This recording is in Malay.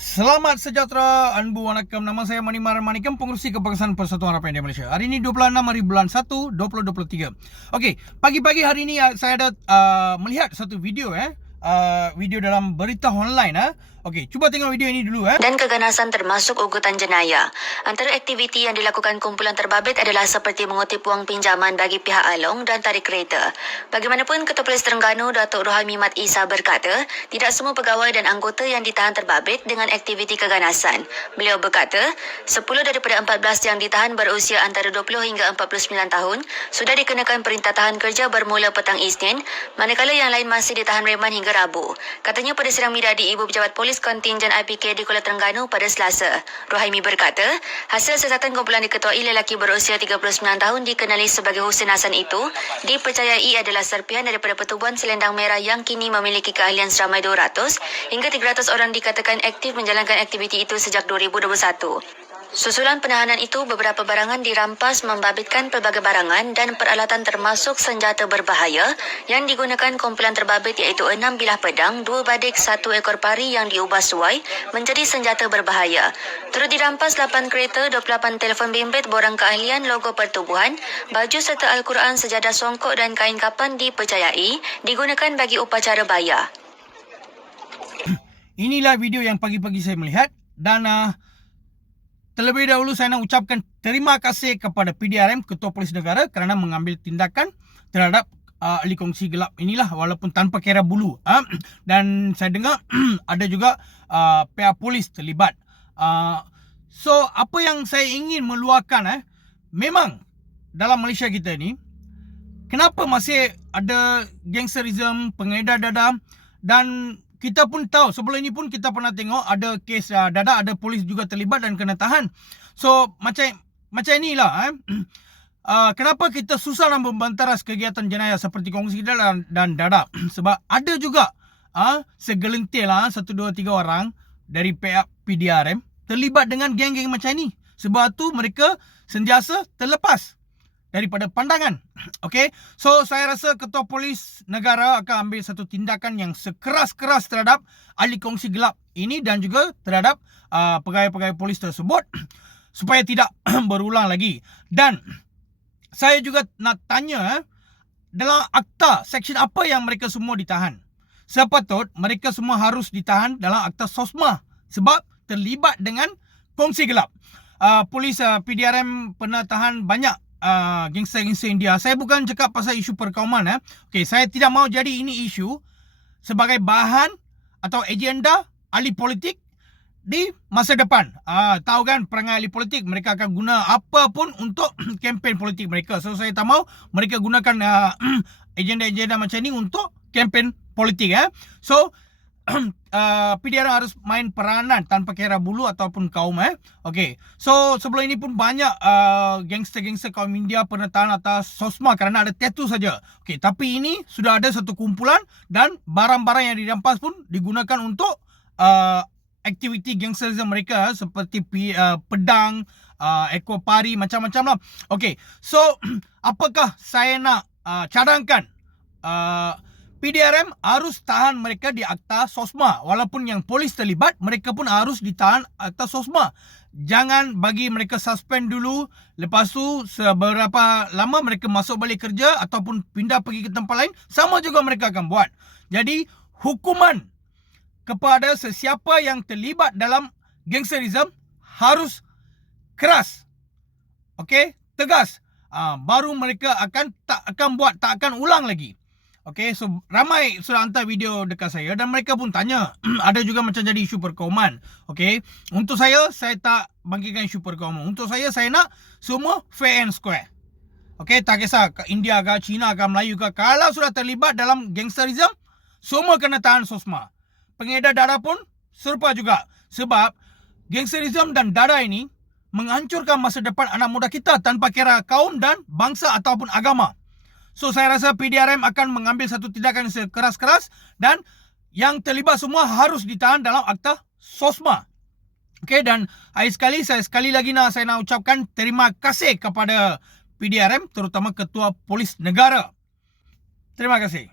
Selamat sejahtera, Anbu Wanakkam. Nama saya Manimaran Manikam, pengurusi Kebangsaan Persatuan Harapan India Malaysia. Hari ini 26 hari bulan 1 2023. Okey, pagi-pagi hari ini saya ada melihat satu video video dalam berita online. Okey, cuba tengok video ini dulu Dan keganasan termasuk ugutan jenayah. Antara aktiviti yang dilakukan kumpulan terbabit adalah seperti mengutip wang pinjaman bagi pihak Along dan tarik kereta. Bagaimanapun, Ketua Polis Terengganu Datuk Rohami Mat Isa berkata, tidak semua pegawai dan anggota yang ditahan terbabit dengan aktiviti keganasan. Beliau berkata, 10 daripada 14 yang ditahan berusia antara 20 hingga 49 tahun sudah dikenakan perintah tahan kerja bermula petang Isnin, manakala yang lain masih ditahan reman hingga Rabu. Katanya pada sidang media di Ibu Pejabat Polis Kontinjen IPK di Kuala Terengganu pada Selasa. Rohaimi berkata, hasil siasatan kumpulan diketuai lelaki berusia 39 tahun dikenali sebagai Hussein Hassan itu dipercayai adalah serpihan daripada Pertubuhan Selendang Merah yang kini memiliki keahlian seramai 200 hingga 300 orang dikatakan aktif menjalankan aktiviti itu sejak 2021. Susulan penahanan itu, beberapa barangan dirampas membabitkan pelbagai barangan dan peralatan termasuk senjata berbahaya yang digunakan kumpulan terbabit iaitu 6 bilah pedang, 2 badik, 1 ekor pari yang diubah suai menjadi senjata berbahaya. Turut dirampas 8 kereta, 28 telefon bimbit, borang keahlian, logo pertubuhan, baju serta Al-Quran, sejadah songkok dan kain kapan dipercayai digunakan bagi upacara bayar. Inilah video yang pagi-pagi saya melihat dan terlebih dahulu saya nak ucapkan terima kasih kepada PDRM, Ketua Polis Negara, kerana mengambil tindakan terhadap ahli kongsi gelap inilah walaupun tanpa kira bulu. Dan saya dengar ada juga pihak polis terlibat. So apa yang saya ingin meluahkan, memang dalam Malaysia kita ni, kenapa masih ada gangsterism, pengedar dadah, dan kita pun tahu sebelum ini pun kita pernah tengok ada kes dadah, ada polis juga terlibat dan kena tahan. So macam inilah kenapa kita susah nak membantaras kegiatan jenayah seperti kongsi dan dadah. Sebab ada juga segelintir 1, 2, 3 orang dari pihak PDRM terlibat dengan geng-geng macam ni. Sebab tu mereka sentiasa terlepas daripada pandangan. Okey, so saya rasa Ketua Polis Negara akan ambil satu tindakan yang sekeras-keras terhadap ahli kongsi gelap ini dan juga terhadap pegawai-pegawai polis tersebut supaya tidak berulang lagi. Dan saya juga nak tanya, dalam akta seksyen apa yang mereka semua ditahan? Sepatut mereka semua harus ditahan dalam akta SOSMA sebab terlibat dengan kongsi gelap. Polis PDRM pernah tahan banyak gangster-gangster India. Saya bukan cakap pasal isu perkauman. Okey, saya tidak mahu jadi ini isu sebagai bahan atau agenda ahli politik di masa depan. Tahu kan perangai ahli politik, mereka akan guna apa pun untuk kempen politik mereka. So saya tak mahu mereka gunakan agenda-agenda macam ni untuk kempen politik. So PDRM harus main peranan tanpa kira bulu ataupun kaum. Okey. So sebelum ini pun banyak gangster-gangster kaum India pernah tahan atas SOSMA kerana ada tattoo saja. Okey, tapi ini sudah ada satu kumpulan dan barang-barang yang dirampas pun digunakan untuk aktiviti gangsterism mereka seperti pedang, ekor pari, macam-macam lah. Okey. So apakah saya nak cadangkan? PDRM harus tahan mereka di akta SOSMA. Walaupun yang polis terlibat, mereka pun harus ditahan akta SOSMA. Jangan bagi mereka suspend dulu. Lepas tu seberapa lama mereka masuk balik kerja ataupun pindah pergi ke tempat lain, sama juga mereka akan buat. Jadi hukuman kepada sesiapa yang terlibat dalam gangsterism harus keras. Okey, tegas. Baru mereka tak akan ulang lagi. Okey, so ramai sudah hantar video dekat saya dan mereka pun tanya. Ada juga macam jadi isu perkauman. Okey, untuk saya tak bangkitkan isu perkauman. Untuk saya nak semua fair and square. Okey, tak kisah ke India ke, China ke, Melayu ke. Kalau sudah terlibat dalam gangsterism, semua kena tahan SOSMA. Pengedar dadah pun serupa juga. Sebab gangsterism dan dadah ini menghancurkan masa depan anak muda kita tanpa kira kaum dan bangsa ataupun agama. So saya rasa PDRM akan mengambil satu tindakan sekeras-keras dan yang terlibat semua harus ditahan dalam akta SOSMA. Okey, dan saya sekali lagi nak ucapkan terima kasih kepada PDRM, terutama Ketua Polis Negara. Terima kasih.